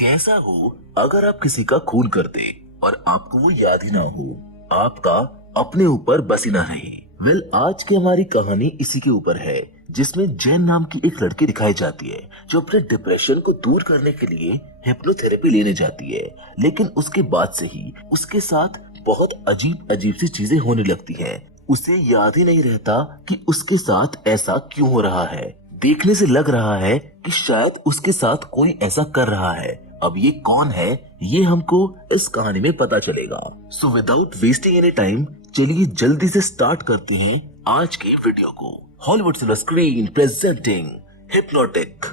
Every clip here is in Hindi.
कैसा हो अगर आप किसी का खून कर दे और आपको वो याद ही ना हो, आपका अपने ऊपर बस ही ना रहे। वेल, आज की हमारी कहानी इसी के ऊपर है, जिसमें जैन नाम की एक लड़की दिखाई जाती है जो अपने डिप्रेशन को दूर करने के लिए हिप्नोथेरेपी लेने जाती है। लेकिन उसके बाद से ही उसके साथ बहुत अजीब अजीब सी चीजें होने लगती हैं। उसे याद ही नहीं रहता कि उसके साथ ऐसा क्यों हो रहा है। देखने से लग रहा है कि शायद उसके साथ कोई ऐसा कर रहा है। अब ये कौन है, ये हमको इस कहानी में पता चलेगा। So without wasting any time, चलिए जल्दी से स्टार्ट करते हैं आज के वीडियो को। Hollywood silver screen presenting hypnotic.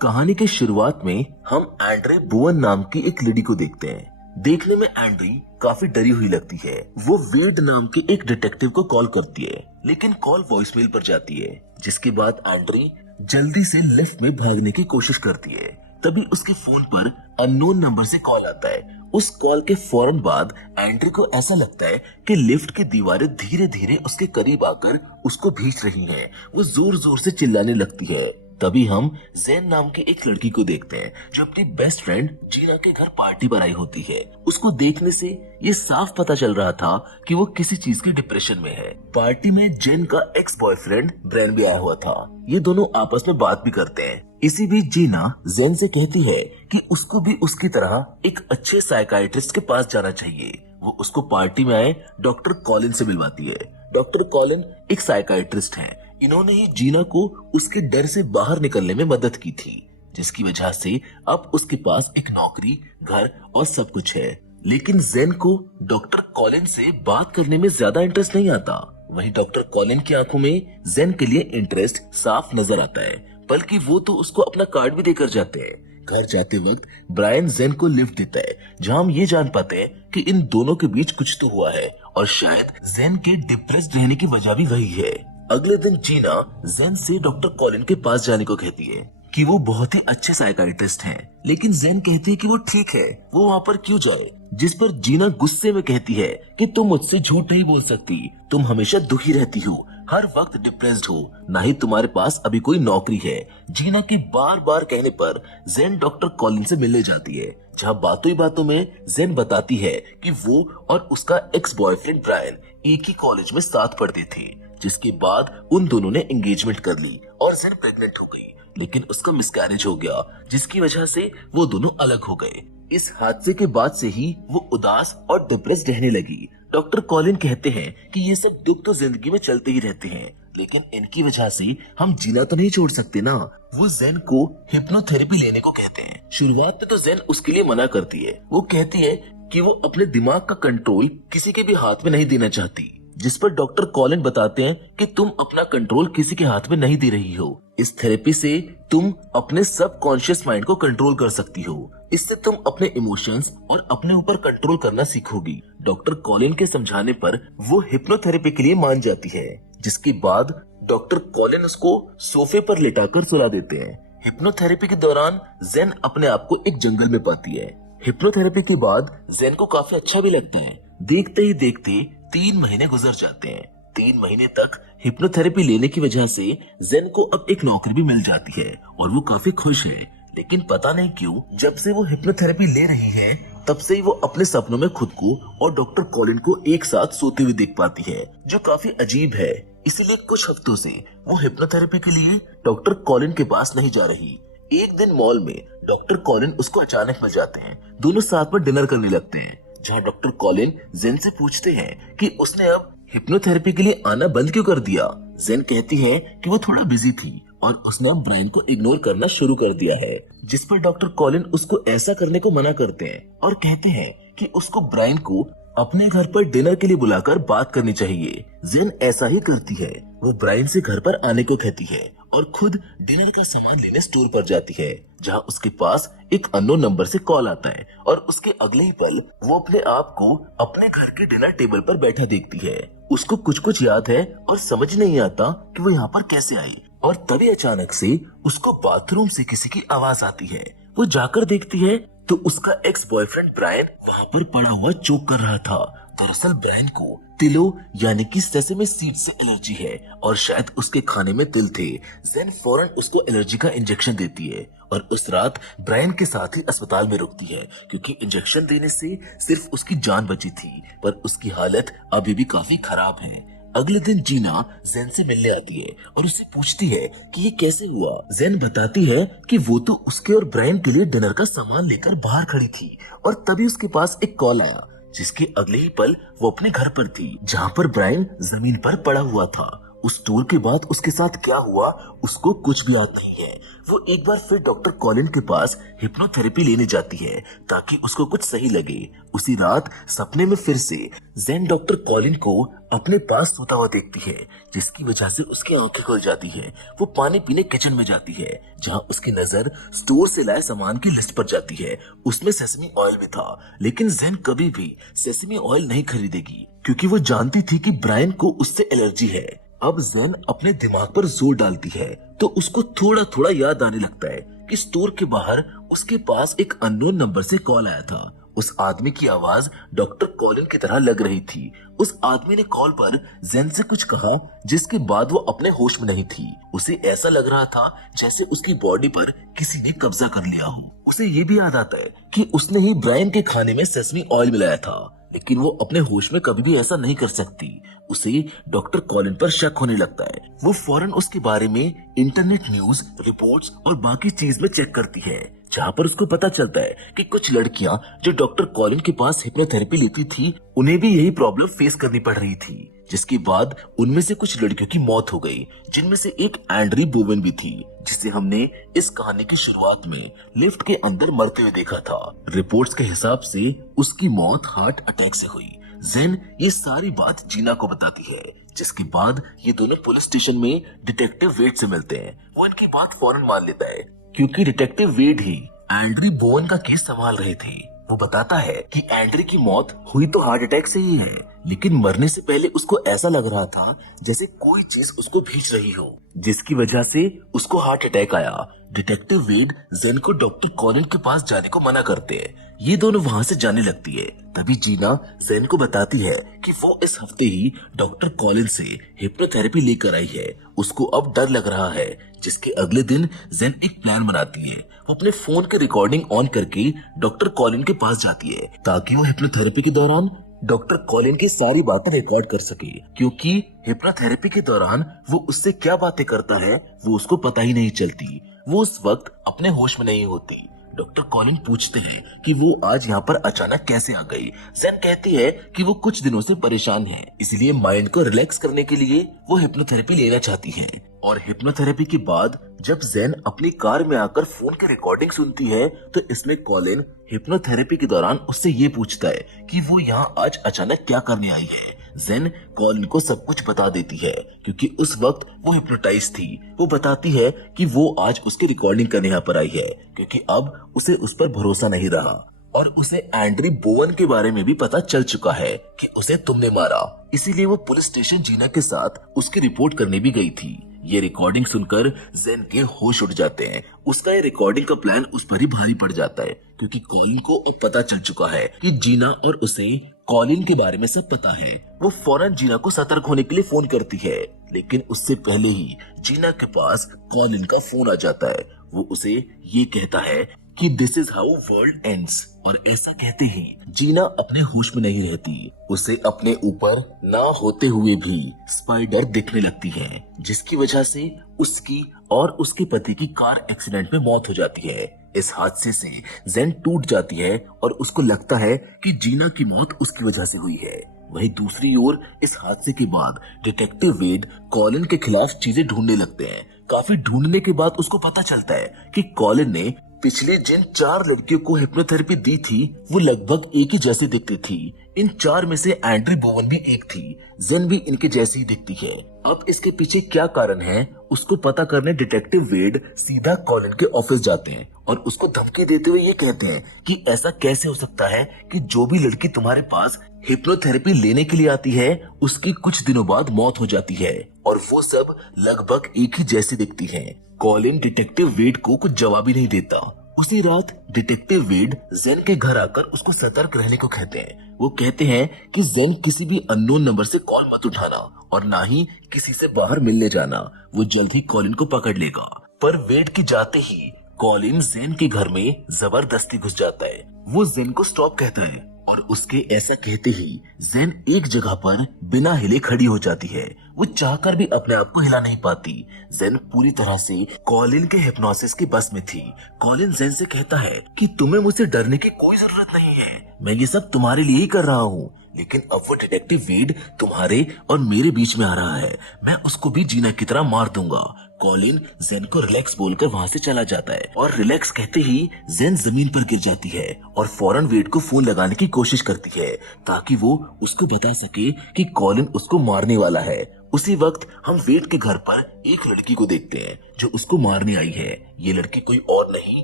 कहानी की शुरुआत में हम एंड्रे बुवन नाम की एक लेडी को देखते हैं। देखने में एंड्री काफी डरी हुई लगती है। वो वेड नाम के एक डिटेक्टिव को कॉल करती है, लेकिन कॉल वॉइसमेल पर जाती है, जिसके बाद एंड्री जल्दी से लिफ्ट में भागने की कोशिश करती है। तभी उसके फोन पर अननोन नंबर से कॉल आता है। उस कॉल के फौरन बाद एंड्री को ऐसा लगता है कि लिफ्ट की दीवारें धीरे धीरे उसके करीब आकर उसको भींच रही हैं। वो जोर जोर से चिल्लाने लगती है। तभी हम जैन नाम की एक लड़की को देखते हैं जो अपनी बेस्ट फ्रेंड जीना के घर पार्टी पर आई होती है। उसको देखने से ये साफ पता चल रहा था कि वो किसी चीज के डिप्रेशन में है। पार्टी में जेन का एक्स बॉयफ्रेंड ब्रेन भी आया हुआ था। ये दोनों आपस में बात भी करते हैं। इसी बीच जीना जेन से कहती है कि उसको भी उसकी तरह एक अच्छे साइकाइट्रिस्ट के पास जाना चाहिए। वो उसको पार्टी में आए डॉक्टर कॉलिन से मिलवाती है। डॉक्टर कॉलिन एक साइकाइट्रिस्ट हैं। इन्होंने ही जीना को उसके डर से बाहर निकलने में मदद की थी, जिसकी वजह से अब उसके पास एक नौकरी, घर और सब कुछ है। लेकिन जेन को डॉक्टर कॉलिन से बात करने में ज्यादा इंटरेस्ट नहीं आता। वहीं डॉक्टर कॉलिन की आंखों में जेन के लिए इंटरेस्ट साफ नजर आता है, बल्कि वो तो उसको अपना कार्ड भी देकर जाते हैं। घर जाते वक्त ब्रायन जेन को लिफ्ट देता है, जहां हम ये जान पाते हैं कि इन दोनों के बीच कुछ तो हुआ है और शायद जेन के डिप्रेस्ड रहने की वजह भी वही है। अगले दिन जीना जेन से डॉक्टर कॉलिन के पास जाने को कहती है कि वो बहुत ही अच्छे साइकाइट्रिस्ट हैं, लेकिन जेन कहती है कि वो ठीक है, वो वहाँ पर क्यों जाए। जिस पर जीना गुस्से में कहती है कि तुम मुझसे झूठ नहीं बोल सकती, तुम हमेशा दुखी रहती हो, हर वक्त डिप्रेस्ड हो, ना ही तुम्हारे पास अभी कोई नौकरी है। जीना के बार बार कहने पर जेन डॉक्टर कॉलिन से मिलने जाती है, जहाँ बातों ही बातों में जेन बताती है कि वो और उसका एक्स बॉयफ्रेंड ब्रायन एक ही कॉलेज में साथ पढ़ते थे, जिसके बाद उन दोनों ने एंगेजमेंट कर ली और जेन प्रेग्नेंट हो गई। लेकिन उसका मिसकैरेज हो गया, जिसकी वजह से वो दोनों अलग हो गए। इस हादसे के बाद से ही वो उदास और डिप्रेस्ड रहने लगी। डॉक्टर कॉलिन कहते हैं कि ये सब दुख तो जिंदगी में चलते ही रहते हैं, लेकिन इनकी वजह से हम जीना तो नहीं छोड़ सकते ना। वो जेन को हिप्नोथेरेपी लेने को कहते हैं। शुरुआत में तो जेन उसके लिए मना करती है। वो कहती है कि वो अपने दिमाग का कंट्रोल किसी के भी हाथ में नहीं देना चाहती, जिस पर डॉक्टर कॉलिन बताते हैं कि तुम अपना कंट्रोल किसी के हाथ में नहीं दे रही हो। इस थेरेपी से तुम अपने सबकॉन्शियस माइंड को कंट्रोल कर सकती हो। इससे तुम अपने इमोशंस और अपने ऊपर कंट्रोल करना सीखोगी। डॉक्टर कॉलिन के समझाने पर वो हिप्नोथेरेपी के लिए मान जाती है, जिसके बाद डॉक्टर कॉलिन उसको सोफे पर लेटाकर सुला देते हैं। हिप्नोथेरेपी के दौरान जेन अपने आप को एक जंगल में पाती है। हिप्नोथेरेपी के बाद जेन को काफी अच्छा भी लगता है। देखते ही देखते 3 महीने गुजर जाते हैं। 3 महीने तक हिप्नोथेरेपी लेने की वजह से जेन को अब एक नौकरी भी मिल जाती है और वो काफी खुश है। लेकिन पता नहीं क्यों, जब से वो हिप्नोथेरेपी ले रही है, तब से ही वो अपने सपनों में खुद को और डॉक्टर कॉलिन को एक साथ सोते हुए देख पाती है, जो काफी अजीब है। इसीलिए कुछ हफ्तों से वो हिप्नोथेरेपी के लिए डॉक्टर कॉलिन के पास नहीं जा रही। एक दिन मॉल में डॉक्टर कॉलिन उसको अचानक मिल जाते हैं। दोनों साथ में डिनर करने लगते हैं, जहाँ डॉक्टर कॉलिन जेन से पूछते हैं कि उसने अब हिप्नोथेरेपी के लिए आना बंद क्यों कर दिया। जेन कहती है कि वो थोड़ा बिजी थी और उसने अब ब्रायन को इग्नोर करना शुरू कर दिया है, जिस पर डॉक्टर कॉलिन उसको ऐसा करने को मना करते हैं और कहते हैं कि उसको ब्रायन को अपने घर पर डिनर के लिए बुलाकर बात करनी चाहिए। जेन ऐसा ही करती है। वो ब्रायन से घर पर आने को कहती है और खुद डिनर का सामान लेने स्टोर पर जाती है, जहां उसके पास एक अननोन नंबर से कॉल आता है और उसके अगले ही पल वो अपने आप को अपने घर के डिनर टेबल पर बैठा देखती है। उसको कुछ कुछ याद है और समझ नहीं आता कि वो यहाँ पर कैसे आई। और तभी अचानक से उसको बाथरूम से किसी की आवाज आती है। वो जाकर देखती है तो उसका एक्स बॉयफ्रेंड ब्रायन वहाँ पर पड़ा हुआ चोक कर रहा था। दरअसल ब्रायन को तिलों यानी कि सेसेमी सीड से एलर्जी है और शायद उसके खाने में तिल थे। जेन फौरन उसको एलर्जी का इंजेक्शन देती है और उस रात ब्रायन के साथ ही अस्पताल में रुकती है क्योंकि इंजेक्शन देने से सिर्फ उसकी जान बची थी, पर उसकी हालत अभी भी काफी खराब है। अगले दिन जीना जेन से मिलने आती है और उससे पूछती है कि ये कैसे हुआ। जेन बताती है कि वो तो उसके और ब्रायन के लिए डिनर का सामान लेकर बाहर खड़ी थी और तभी उसके पास एक कॉल आया, जिसके अगले ही पल वो अपने घर पर थी जहाँ पर ब्रायन जमीन पर पड़ा हुआ था। उस टूर के बाद उसके साथ क्या हुआ उसको कुछ भी याद नहीं है। वो एक बार फिर डॉक्टर कॉलिन के पास हिप्नोथेरेपी लेने जाती है ताकि उसको कुछ सही लगे। उसी रात सपने में फिर से जेन डॉक्टर कॉलिन को अपने पास सोता हुआ देखती है, जिसकी वजह से उसकी आंखें खुल जाती है। वो पानी पीने किचन में जाती है जहां उसकी नजर स्टोर से लाए सामान की लिस्ट पर जाती है। उसमें सेसमी ऑयल भी था, लेकिन जेन कभी भी सेसमी ऑयल नहीं खरीदेगी क्योंकि वो जानती थी कि ब्रायन को उससे एलर्जी है। अब जेन अपने दिमाग पर जोर डालती है तो उसको थोड़ा थोड़ा याद आने लगता है कि स्टोर के बाहर उसके पास एक अननोन नंबर से कॉल आया था। उस आदमी की आवाज डॉक्टर कॉलिन की तरह लग रही थी। उस आदमी ने कॉल पर जेन से कुछ कहा, जिसके बाद वो अपने होश में नहीं थी। उसे ऐसा लग रहा था जैसे उसकी बॉडी पर किसी ने कब्जा कर लिया हो। उसे ये भी याद आता है कि उसने ही ब्रायन के खाने में सेसमी ऑयल मिलाया था, लेकिन वो अपने होश में कभी भी ऐसा नहीं कर सकती। उसे डॉक्टर कॉलिन पर शक होने लगता है। वो फौरन उसके बारे में इंटरनेट न्यूज रिपोर्ट्स और बाकी चीज में चेक करती है, जहाँ पर उसको पता चलता है कि कुछ लड़कियां जो डॉक्टर कॉलिन के पास हिप्नोथेरेपी लेती थी उन्हें भी यही प्रॉब्लम फेस करनी पड़ रही थी, जिसके बाद उनमें से कुछ लड़कियों की मौत हो गई, जिनमें से एक एंड्री बोवेन भी थी, जिसे हमने इस कहानी की शुरुआत में लिफ्ट के अंदर मरते हुए देखा था। रिपोर्ट्स के हिसाब से उसकी मौत हार्ट अटैक से हुई। जेन ये सारी बात जीना को बताती है, जिसके बाद ये दोनों पुलिस स्टेशन में डिटेक्टिव वेड से मिलते हैं। वो इनकी बात फौरन मान लेता है क्योंकि डिटेक्टिव वेड ही एंड्री बोवेन का केस संभाल रहे थे। वो बताता है कि एंड्री की मौत हुई तो हार्ट अटैक से ही है, लेकिन मरने से पहले उसको ऐसा लग रहा था जैसे कोई चीज उसको भींच रही हो, जिसकी वजह से उसको हार्ट अटैक आया। डिटेक्टिव वेड जेन को डॉक्टर कॉलिन के पास जाने को मना करते हैं। ये दोनों वहाँ से जाने लगती है। तभी जीना जेन को बताती है कि वो इस हफ्ते ही डॉक्टर कॉलिन से हिप्नोथेरेपी लेकर आई है। उसको अब डर लग रहा है, जिसके अगले दिन जेन एक प्लान बनाती है। वो अपने फोन के रिकॉर्डिंग ऑन करके डॉक्टर कॉलिन के पास जाती है ताकि वो हिप्नोथेरेपी के दौरान डॉक्टर कॉलिन की सारी बातें रिकॉर्ड कर सके, क्योंकि हिप्नोथेरेपी के दौरान वो उससे क्या बातें करता है वो उसको पता ही नहीं चलती। वो उस वक्त अपने होश में नहीं होती। डॉक्टर कॉलिन पूछते हैं कि वो आज यहाँ पर अचानक कैसे आ गई। जेन कहती है कि वो कुछ दिनों से परेशान है, इसलिए माइंड को रिलैक्स करने के लिए वो हिप्नोथेरेपी लेना चाहती है। और हिप्नोथेरेपी के बाद जब जेन अपनी कार में आकर फोन की रिकॉर्डिंग सुनती है तो इसमें कॉलिन हिप्नोथेरेपी के दौरान उससे ये पूछता है कि वो यहाँ आज अचानक क्या करने आई है। जेन कॉलिन को सब कुछ बता देती है क्योंकि उस वक्त वो हिप्नोटाइज थी। वो बताती है कि वो आज उसकी रिकॉर्डिंग करने यहाँ पर आई है क्योंकि अब उसे उस पर भरोसा नहीं रहा और उसे एंड्री बोवन के बारे में भी पता चल चुका है कि उसे तुमने मारा। इसीलिए वो पुलिस स्टेशन जीना के साथ उसकी रिपोर्ट करने भी गई थी। ये रिकॉर्डिंग सुनकर जेन के होश उड़ जाते हैं। उसका ये रिकॉर्डिंग का प्लान उस पर ही भारी पड़ जाता है क्योंकि कॉलिन को अब पता चल चुका है कि जीना और उसे कॉलिन के बारे में सब पता है। वो फौरन जीना को सतर्क होने के लिए फोन करती है, लेकिन उससे पहले ही जीना के पास कॉलिन का फोन आ जाता है। वो उसे ये कहता है कि this is how world ends, और ऐसा कहते ही जीना अपने होश में नहीं रहती। उसे अपने ऊपर ना होते हुए भी स्पाइडर दिखने लगती है, जिसकी वजह से उसकी और उसके पति की कार एक्सीडेंट में मौत हो जाती है। इस हादसे से जेन टूट जाती है और उसको लगता है कि जीना की मौत उसकी वजह से हुई है। वहीं दूसरी ओर इस हादसे के बाद डिटेक्टिव वेड कॉलिन के खिलाफ चीजें ढूंढने लगते हैं। काफी ढूंढने के बाद उसको पता चलता है कि कॉलिन ने पिछले जिन 4 लड़कियों को हिप्नोथेरेपी दी थी वो लगभग एक ही जैसी दिखती थी। इन 4 में से एंड्री बोवन भी एक थी। जेन भी इनके जैसी ही दिखती है। अब इसके पीछे क्या कारण है उसको पता करने डिटेक्टिव वेड सीधा कॉलिन के ऑफिस जाते हैं और उसको धमकी देते हुए ये कहते हैं कि ऐसा कैसे हो सकता है कि जो भी लड़की तुम्हारे पास हिप्नोथेरेपी लेने के लिए आती है उसकी कुछ दिनों बाद मौत हो जाती है और वो सब लगभग एक ही जैसी दिखती हैं। कॉलिन डिटेक्टिव वेड को कुछ जवाब ही नहीं देता। उसी रात डिटेक्टिव वेड जेन के घर आकर उसको सतर्क रहने को कहते हैं। वो कहते हैं कि जेन किसी भी अननोन नंबर से कॉल मत उठाना और ना ही किसी से बाहर मिलने जाना, वो जल्द ही कॉलिन को पकड़ लेगा। पर वेड के जाते ही कॉलिन जेन के घर में जबरदस्ती घुस जाता है। वो जेन को स्टॉप कहता है और उसके ऐसा कहते ही जेन एक जगह पर बिना हिले खड़ी हो जाती है। वो चाहकर भी अपने आप को हिला नहीं पाती। जेन पूरी तरह से कॉलिन के हिप्नोसिस के बस में थी। कॉलिन जेन से कहता है कि तुम्हें मुझसे डरने की कोई जरूरत नहीं है, मैं ये सब तुम्हारे लिए ही कर रहा हूँ। लेकिन अब वो डिटेक्टिव वेड तुम्हारे और मेरे बीच में आ रहा है, मैं उसको भी जीना की तरह मार दूंगा। कॉलिन जेन को रिलैक्स बोलकर वहाँ से चला जाता है और रिलैक्स कहते ही जेन जमीन पर गिर जाती है और फौरन वेड को फोन लगाने की कोशिश करती है ताकि वो उसको बता सके कि कॉलिन उसको मारने वाला है। उसी वक्त हम वेड के घर पर एक लड़की को देखते हैं जो उसको मारने आई है। ये लड़की कोई और नहीं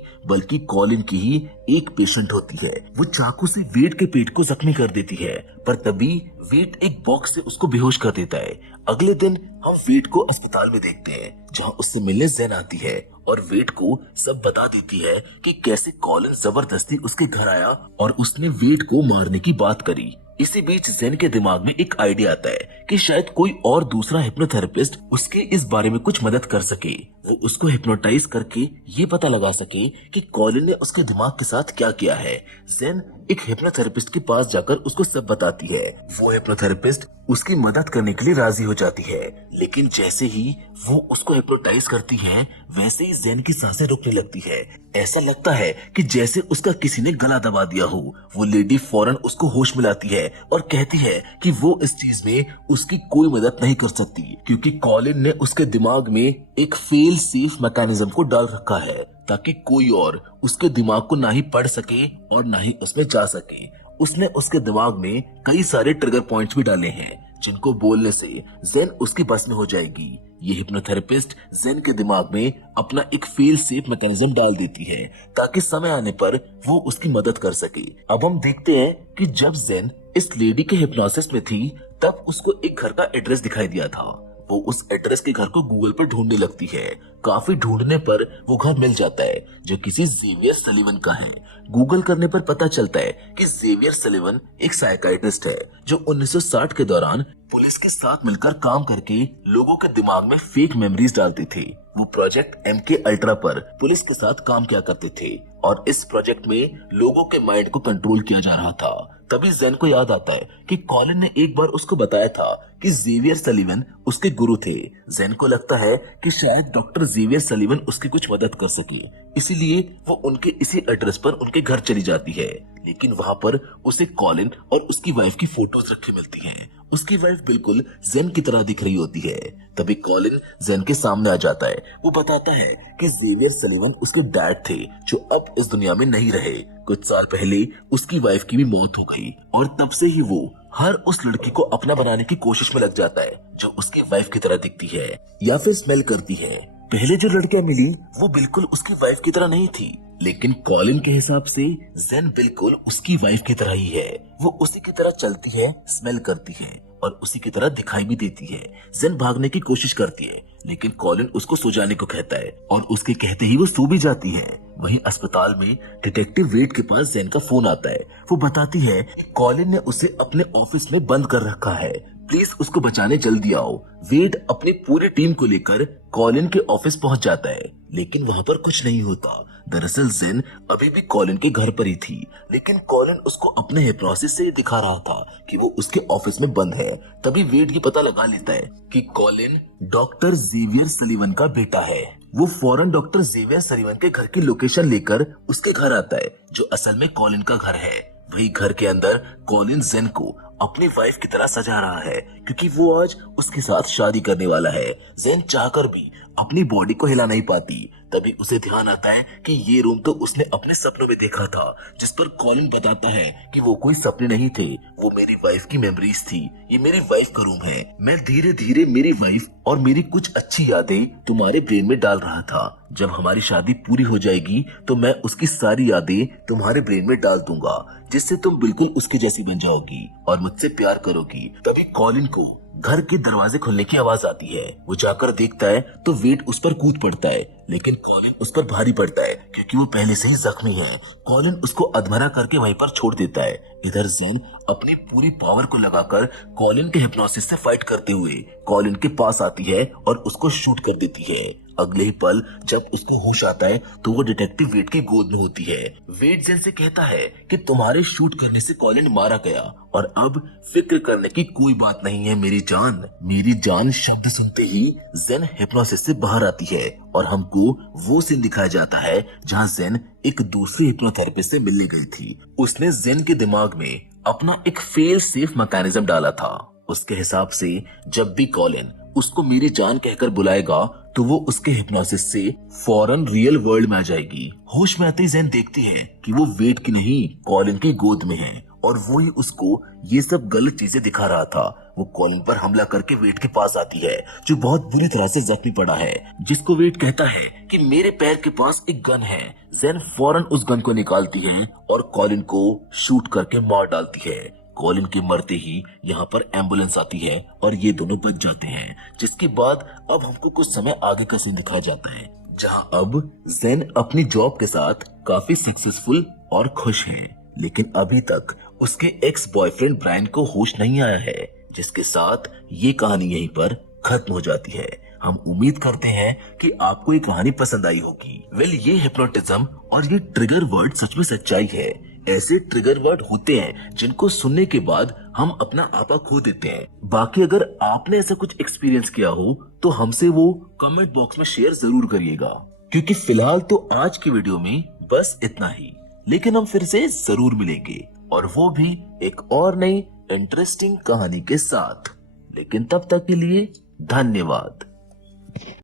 बल्कि कॉलिन की ही एक पेशेंट होती है। वो चाकू से वेड के पेट को जख्मी कर देती है, पर तभी वेड एक बॉक्स से उसको बेहोश कर देता है। अगले दिन हम वेड को अस्पताल में देखते हैं जहाँ उससे मिलने जेन आती है और वेड को सब बता देती है कि कैसे कॉलिन जबरदस्ती उसके घर आया और उसने वेड को मारने की बात करी। इसी बीच जेन के दिमाग में एक आइडिया आता है कि शायद कोई और दूसरा हिप्नोथेरेपिस्ट उसके इस बारे में कुछ मदद कर सके। वो उसको हिप्नोटाइज करके ये पता लगा सके कि कॉलिन ने उसके दिमाग के साथ क्या किया है। जेन एक हिप्नोथेरेपिस्ट के पास जाकर उसको सब बताती है। वो हिप्नोथेरेपिस्ट उसकी मदद करने के लिए राजी हो जाती है, लेकिन जैसे ही वो उसको हिप्नोटाइज करती है वैसे ही जेन की सांसें रुकने लगती है। ऐसा लगता है कि जैसे उसका किसी ने गला दबा दिया हो। वो लेडी फौरन उसको होश मिलाती है और कहती है कि वो इस चीज में उसकी कोई मदद नहीं कर सकती क्योंकि कॉलिन ने उसके दिमाग में एक फेल सेफ मैकेनिज्म को डाल रखा है ताकि कोई और उसके दिमाग को ना ही पढ़ सके और ना ही उसमें जा सके। उसने उसके दिमाग में कई सारे ट्रिगर पॉइंट्स भी डाले हैं जिनको बोलने से जेन उसकी बस में हो जाएगी। ये हिप्नोथेरेपिस्ट जेन के दिमाग में अपना एक फेल सेफ मैकेनिज्म डाल देती है ताकि समय आने पर वो उसकी मदद कर सके। अब हम देखते हैं कि जब जेन इस लेडी के हिप्नोसिस में थी तब उसको एक घर का एड्रेस दिखाई दिया था। वो उस एड्रेस के घर को गूगल पर ढूंढने लगती है। काफी ढूंढने पर वो घर मिल जाता है जो किसी जेवियर सलीवन का है। गूगल करने पर पता चलता है कि जेवियर सलीवन एक साइकाइट्रिस्ट है जो 1960 के दौरान पुलिस के साथ मिलकर काम करके लोगों के दिमाग में फेक मेमोरीज डालते थे। वो प्रोजेक्ट MK अल्ट्रा पर पुलिस के साथ काम किया करते थे और इस प्रोजेक्ट में लोगों के माइंड को कंट्रोल किया जा रहा था। तभी जेन को याद आता है कि कॉलिन ने एक बार उसको बताया था कि जेवियर सलीवन उसके गुरु थे। जेन को लगता है कि शायद डॉक्टर जेवियर सलीवन उसकी कुछ मदद कर सके, इसीलिए वो उनके इसी एड्रेस पर उनके घर चली जाती है। लेकिन वहाँ पर उसे कॉलिन और उसकी वाइफ की फोटोज रखी मिलती हैं। उसकी वाइफ बिल्कुल जेन की तरह दिख रही होती है। तभी कॉलिन जेन के सामने आ जाता है। वो बताता है कि जेवियर सलीवन उसके डैड थे जो अब इस दुनिया में नहीं रहे। कुछ साल पहले उसकी वाइफ की भी मौत हो गई और तब से ही वो हर उस लड़की को अपना बनाने की कोशिश में लग जाता है जो उसकी वाइफ की तरह दिखती है या फिर स्मेल करती है। पहले जो लड़कियां मिली वो बिल्कुल उसकी वाइफ की तरह नहीं थी, लेकिन कॉलिन के हिसाब से जेन बिल्कुल उसकी वाइफ की तरह ही है। वो उसी की तरह चलती है, स्मेल करती है और उसी की तरह दिखाई भी देती है। जेन भागने की कोशिश करती है लेकिन कॉलिन उसको सो जाने को कहता है और उसके कहते ही वो सो भी जाती है। वहीं अस्पताल में डिटेक्टिव वेड के पास जेन का फोन आता है। वो बताती है कि कॉलिन ने उसे अपने ऑफिस में बंद कर रखा है, प्लीज उसको बचाने जल्दी आओ। वेड अपनी पूरी टीम को लेकर कॉलिन के ऑफिस पहुंच जाता है लेकिन वहां पर कुछ नहीं होता। दरअसल जेन अभी भी कॉलिन के घर पर ही थी, लेकिन कॉलिन उसको अपने हिप्नोसिस से दिखा रहा था कि वो उसके ऑफिस में बंद है। तभी वेड ये पता लगा लेता है कि कॉलिन डॉक्टर जेवियर सलीवन का बेटा है। वो फौरन डॉक्टर जेवियर सलीवन के घर की लोकेशन लेकर उसके घर आता है जो असल में कॉलिन का घर है। वही घर के अंदर कॉलिन जेन को अपनी वाइफ की तरह सजा रहा है क्योंकि वो आज उसके साथ शादी करने वाला है। जेन चाहकर भी अपनी बॉडी को हिला नहीं पाती। तभी उसे ध्यान आता है कि ये रूम तो उसने अपने सपनों में देखा था, जिस पर कॉलिन बताता है कि वो कोई सपने नहीं थे, वो मेरी वाइफ की मेमोरीज थी। ये मेरी वाइफ का रूम है। मैं धीरे धीरे मेरी वाइफ और मेरी कुछ अच्छी यादें तुम्हारे ब्रेन में डाल रहा था। जब हमारी शादी पूरी हो जाएगी तो मैं उसकी सारी यादें तुम्हारे ब्रेन में डाल दूंगा, जिससे तुम बिल्कुल उसके जैसी बन जाओगी और मुझसे प्यार करोगी। तभी कॉलिन को घर के दरवाजे खुलने की आवाज आती है। वो जाकर देखता है तो वेड उस पर कूद पड़ता है, लेकिन कॉलिन उस पर भारी पड़ता है क्योंकि वो पहले से ही जख्मी है। कॉलिन उसको अधमरा करके वहीं पर छोड़ देता है। इधर जेन अपनी पूरी पावर को लगाकर कॉलिन के हिप्नोसिस से फाइट करते हुए कॉलिन के पास आती है और उसको शूट कर देती है। अगले ही पल जब उसको होश आता है तो वो डिटेक्टिव वेड की गोद में होती है। वेड जेन से कहता है कि तुम्हारे शूट करने से कॉलिन मारा गया और अब फिक्र करने की कोई बात नहीं है मेरी जान। मेरी जान शब्द सुनते ही जेन हिप्नोसिस से बाहर आती है और हमको वो सीन दिखाया जाता है जहाँ जेन एक दूसरी हिप्नोथेरेपिस्ट से मिलने गई थी। उसने जेन के दिमाग में अपना एक फेल सेफ मैकेनिज्म डाला था। उसके हिसाब से जब भी कॉलिन उसको मेरी जान कहकर बुलाएगा तो वो उसके हिप्नोसिस से फौरन रियल वर्ल्ड में आ जाएगी। होश में आते ही जेन देखती है कि वो वेड की नहीं कॉलिन की गोद में है और वो ही उसको ये सब गलत चीजें दिखा रहा था। वो कॉलिन पर हमला करके वेड के पास आती है जो बहुत बुरी तरह से जख्मी पड़ा है, जिसको वेड कहता है कि मेरे पैर के पास एक गन है। जेन फौरन उस गन को निकालती है और कॉलिन को शूट करके मार डालती है। कॉलिन के मरते ही यहाँ पर एम्बुलेंस आती है और ये दोनों बच जाते हैं, जिसके बाद अब हमको कुछ समय आगे का सीन दिखाया जाता है जहाँ अब जेन अपनी जॉब के साथ काफी सक्सेसफुल और खुश है। लेकिन अभी तक उसके एक्स बॉयफ्रेंड ब्रायन को होश नहीं आया है, जिसके साथ ये कहानी यहीं पर खत्म हो जाती है। हम उम्मीद करते हैं कि आपको ये कहानी पसंद आई होगी। वेल, ये हिप्नोटिज्म और ये ट्रिगर वर्ड सच में सच्चाई है। ऐसे ट्रिगर वर्ड होते हैं जिनको सुनने के बाद हम अपना आपा खो देते हैं। बाकी अगर आपने ऐसा कुछ एक्सपीरियंस किया हो तो हमसे वो कमेंट बॉक्स में शेयर जरूर करिएगा, क्योंकि फिलहाल तो आज की वीडियो में बस इतना ही। लेकिन हम फिर से जरूर मिलेंगे और वो भी एक और नई इंटरेस्टिंग कहानी के साथ। लेकिन तब तक के लिए धन्यवाद।